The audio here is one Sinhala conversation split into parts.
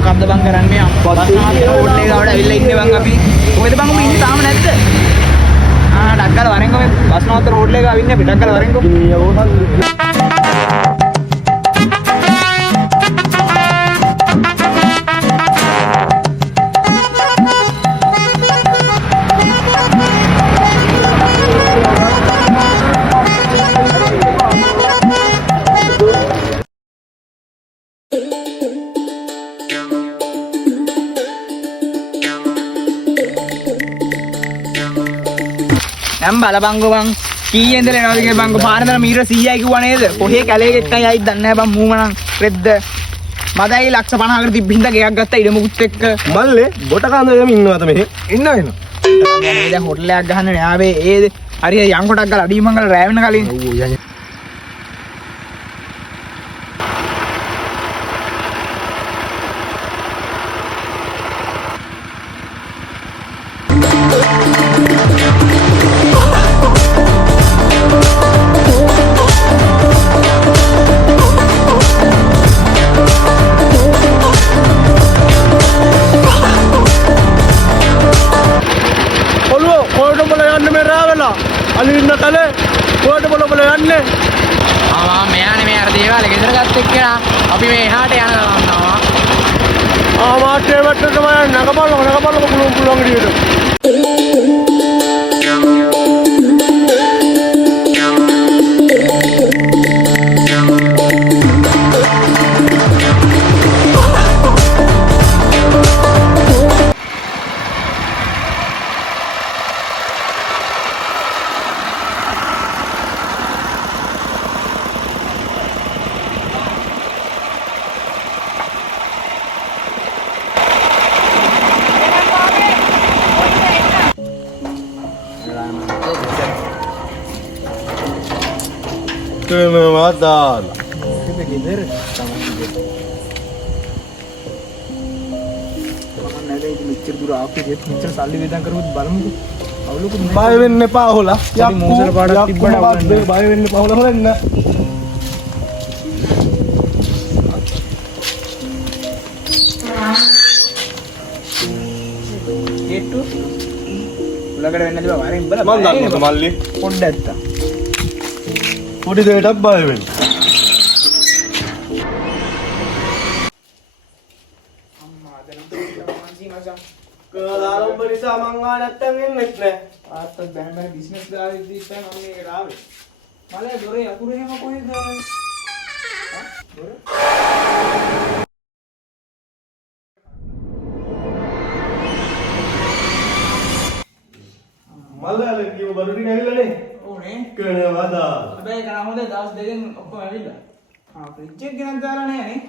මොකද්ද බං කරන්නේ? බස්නාත් රෝඩ් එක ගාවට ඇවිල්ලා ඉන්නේ බං අපි. කොහෙද බං උඹ ඉන්නේ තාම නැද්ද? ඩක් ගාලා වරෙන්කෝ මේ බස්නාත් රෝඩ් එක ගාව ඉන්නේ අපි. ඩක් ගාලා වරෙන්කෝ. නම් බලපංගෝ බං කීයෙන් ඉඳලා එනවද කියලා බංගෝ පාරේ මීටර 100යි කිව්වා නේද? කොහේ කැලේ එකයි යයිද දන්නේ නැහැ බං මූමනන් රෙද්ද. මදයි ලක්ෂ 50කට තිබ්බින්ද ගෙයක් ගත්තා ඉඩ මුකුත් එක්ක. මල්ලේ බොට කාන්දරේම ඉන්නවද මෙහෙ? ඉන්න වෙනවා. දැන් හොටල් එකක් ගහන්න නේ ආවේ ඒ හරිය යම් කොටක් ගාලා අඩිය මංගල රෑ වෙන කලින්. ඔව් යන්නේ. අලි ඉන්න කලේ කොහෙද බල යන්නේ? මෙයානේ මේ අර දේවාල ගෙදර ගත්ත එක්කලා අපි මේ එහාට යනවා. මාටේ වට්ට තමයි නගපල්ල පුළුවන් විදියට. Kenapa dah? Kita ගෙදර තමයි. මම නැද ඉතින් මෙච්චර දුර ආපු දෙත් මෙච්චර සල්ලි වේදම් කරුවොත් බලමුකෝ. අවුලකුත් නෑ. බය වෙන්න එපා හොලා. යක් මොසර පාඩක් තිබ්බට බය වෙන්න එපා හොලා හොලන්න. ගේට්ටු උලකට වෙන්නේ නැතිව වරෙන් බල. මන් දන්නවද මල්ලි? පොඩ්ඩක් ඇත්තා. පොඩි දෙයටත් බය වෙන්න. කලාලම් පරිසා මං ආ නැත්තම් එන්නෙත් නෑ. ආත්තත් බෑන බෑන බිස්නස් දාලා ඉද්දිත් මම මේකට ආවේ. මලේ දොරේ අකුරු එහෙම කොහෙද? දොර? මල්ලාල කියව බඩු ටික ඇවිල්ලානේ. ඕනේ. කනවා දා. හැබැයි කන හොඳ දවස් දෙකෙන් ඔක්කොම ඇවිල්ලා. ෆ්‍රිජ් එක ගෙනත් දාලා නැහැ නේ.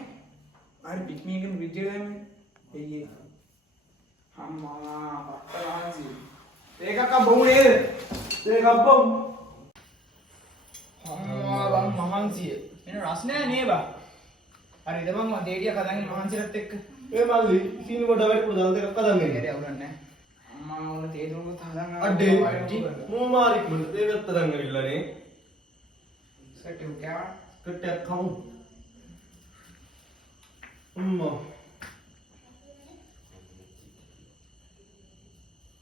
හරි පික්මි එකෙන් ෆ්‍රිජ් එක දැම්මේ. එయ్యේ. අම්මා පට්ටලාන්සි. ඒකක් බොමු නේද? ඒකක් බොමු. අම්මා බං මහන්සිය. එන රස් නැහැ නේ බා. හරි ඉතින් මම දෙඩියක් හදාගෙන මහන්සියලත් එක්ක. ඒ මල්ලි සීනි කොට වැඩි පුඩාල් දෙකක් හදන්න ඒකට ඉන්නේ. අවුලක් නැහැ. අම්මා උන තේ දුරුත් හදන්න. අඩේ මෝමාරික් මට තේ වැත්ත දන් ඇවිල්ලානේ. සෙට් එක ගා. කට්ටයක් කමු. අම්මා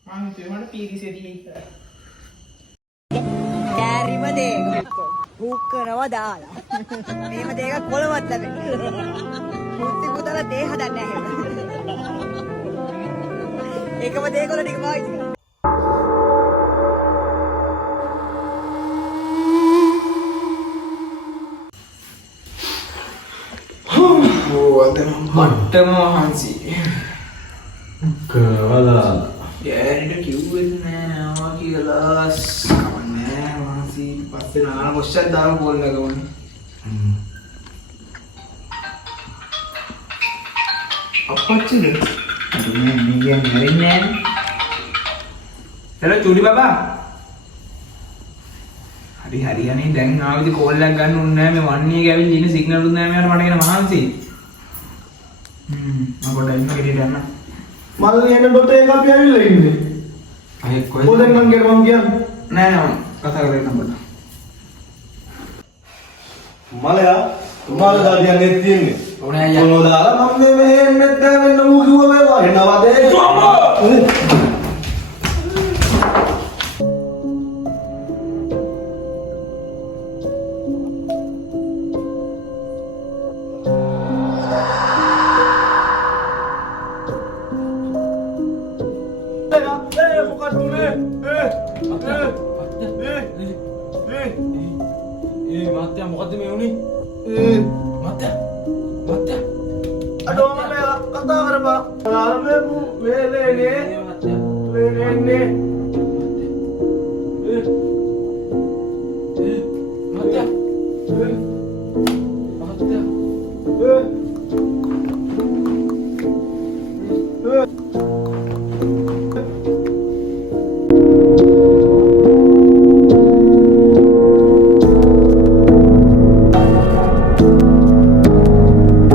මම හිතුවේ මට පීරිසේ දිගේ. කෑරිම දෙක හුක් කරනවා දාලා. මේම දෙක කොලවත් ලැබෙන්නේ. මුත්ති පුතලා දේ හදන්නේ නැහැ. ඒකම දෙකොල ටික පාවිච්චි කරනවා. මට්ටම මහන්සි. කවලා ඩෑඩිට කිව්වෙත් නෑ ආවා කියලා. කමන්නේ මහන්සි. පස්සේ නාන කොච්චර දාම බෝල් ලගවන්නේ. අපච්චිද? මේ මියන් හරින්නේ නෑනේ. හෙලෝ චුඩි බබා. හරි හරියනේ දැන් ආවිද කෝල් එකක් ගන්න උන්නේ නෑ මේ වන්නේ එක ඇවිල්ලා ඉන්න සිග්නල් උත් නෑ මෙයාට මට කියන මහන්සි. මම පොඩ්ඩක් ඉන්න කෙරේට යන්න. මල්ලි එන්න ඩොට එක අපි ඇවිල්ලා ඉන්නේ. අය කොහෙද? පොදෙන් මං ගෙර මං කියන්නේ. නෑ නෑ කතා කරේ නම්බර. මලයා උමාල දාදියන් නෙත් තියෙන්නේ. ඕනේ අයියා. මොනෝ දාලා මම මේ මෙහෙන් මෙත් මොකක්ද උනේ? මත්තයා මොකද මේ උනේ? මත්තයා අඩෝ මම කතා කරපන්. ආරමේ වේලේනේ. වේලේනේ. මත්තයා